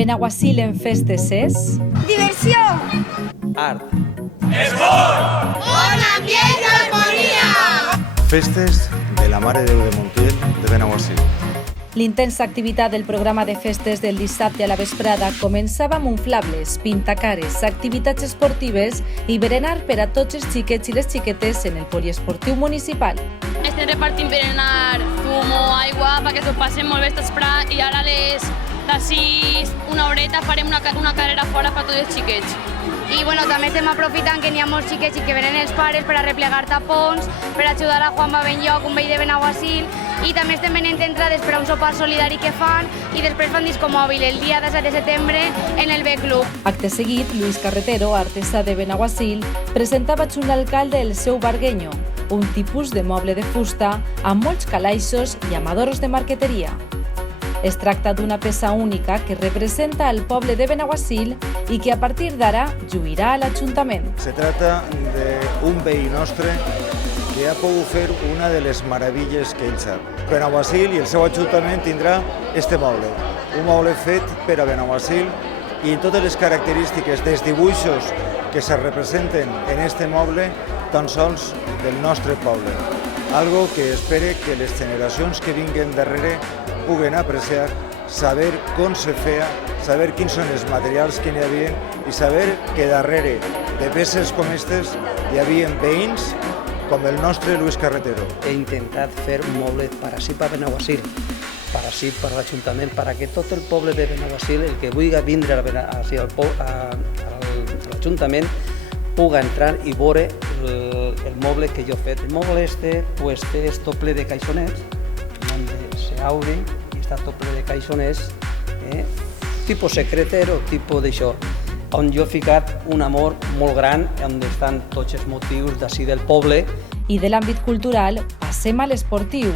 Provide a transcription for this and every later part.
Benaguasil en festes és... Diversió! Art. Esport! Bon ambient i harmonia! Festes de la Mare de Déu de Montiel de Benaguasil. L'intensa activitat del programa de festes del dissabte a la vesprada començava amb inflables, pintacares, activitats esportives i berenar per a tots els xiquets i les xiquetes en el poliesportiu municipal. Estem repartint berenar, zumo, aigua, perquè s'ho passen molt bé tots prats i ara a les 6, una horeta, farem una carrera fora per tots els xiquets. I també estem aprofitant que n'hi ha molts xiquets i que venen els pares per a replegar tapons, per ajudar a Juan Babenlloc, un veí de Benaguasil, i també estem venent entrades per a un sopar solidari que fan i després fan disco mòbil el dia 17 de setembre en el B-Club. Acte seguit, Luis Carretero, artesà de Benaguasil, presentava junt l'alcalde el seu barguenyo, un tipus de moble de fusta amb molts calaixos i amadors de marqueteria. Es tracta d'una peça única que representa el poble de Benaguasil i que a partir d'ara lluirà a l'Ajuntament. Se trata d'un veí nostre que ha pogut fer una de les meravilles que ell sap. Benaguasil i el seu Ajuntament tindrà este moble, un moble fet per a Benaguasil i en totes les característiques dels dibuixos que se representen en este moble tan sols del nostre poble. Algo que espere que les generacions que vinguen darrere puguen apreciar, saber com se feia, saber quins són els materials que n'hi havia i saber que darrere de peces com aquestes hi havia veïns com el nostre Luis Carretero. He intentat fer un moble per així per Benaguasil, per així per l'Ajuntament, perquè tot el poble de Benaguasil, el que vulgui vindre a l'Ajuntament, puga entrar i veure el moble que jo he fet. El moble té tot ple de caixonets, on s'obre i està tot ple de caixonets, tipus secretero, tipus d'això, on jo he ficat un amor molt gran, on estan tots els motius d'ací del poble. I de l'àmbit cultural passem a l'esportiu,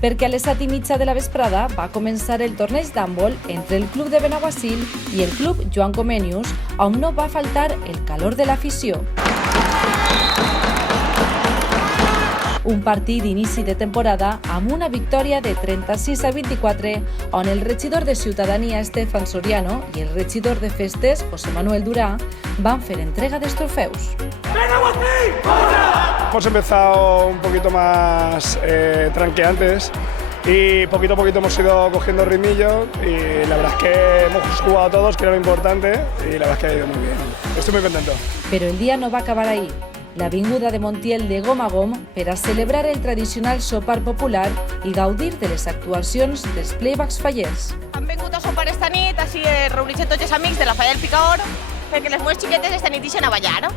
perquè a les 7:30 de la vesprada va començar el torneig d'handbol entre el Club de Benaguasil i el Club Joan Comenius, on no va faltar el calor de l'afició. Un partit d'inici de temporada amb una victòria de 36-24, on el regidor de Ciutadania, Estefan Soriano, i el regidor de Festes, José Manuel Durá, van fer entrega dels trofeus. Hemos empezado un poquito más tranqueantes y poquito a poquito hemos ido cogiendo ritmillo y la verdad es que hemos jugado todos, que era lo importante, y la verdad es que ha ido muy bien. Estoy muy contento. Però el dia no va acabar ahí. L'avinguda de Montiel de gom a gom per a celebrar el tradicional sopar popular i gaudir de les actuacions dels playbacks fallers. Han vingut a sopar esta nit, així reunir-se tots els amics de la Falla del Picaor, perquè les meves xiquetes esta nit ixen a ballar.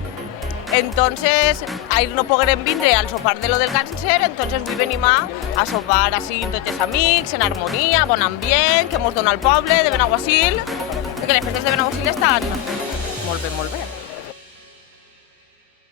Entonces, ahir no poguérem vindre al sopar de lo del càncer, entonces avui venim a sopar així tots els amics, en harmonia, bon ambient, que mos dona el poble de Benaguasil, i que les festes de Benaguasil estan molt bé, molt bé.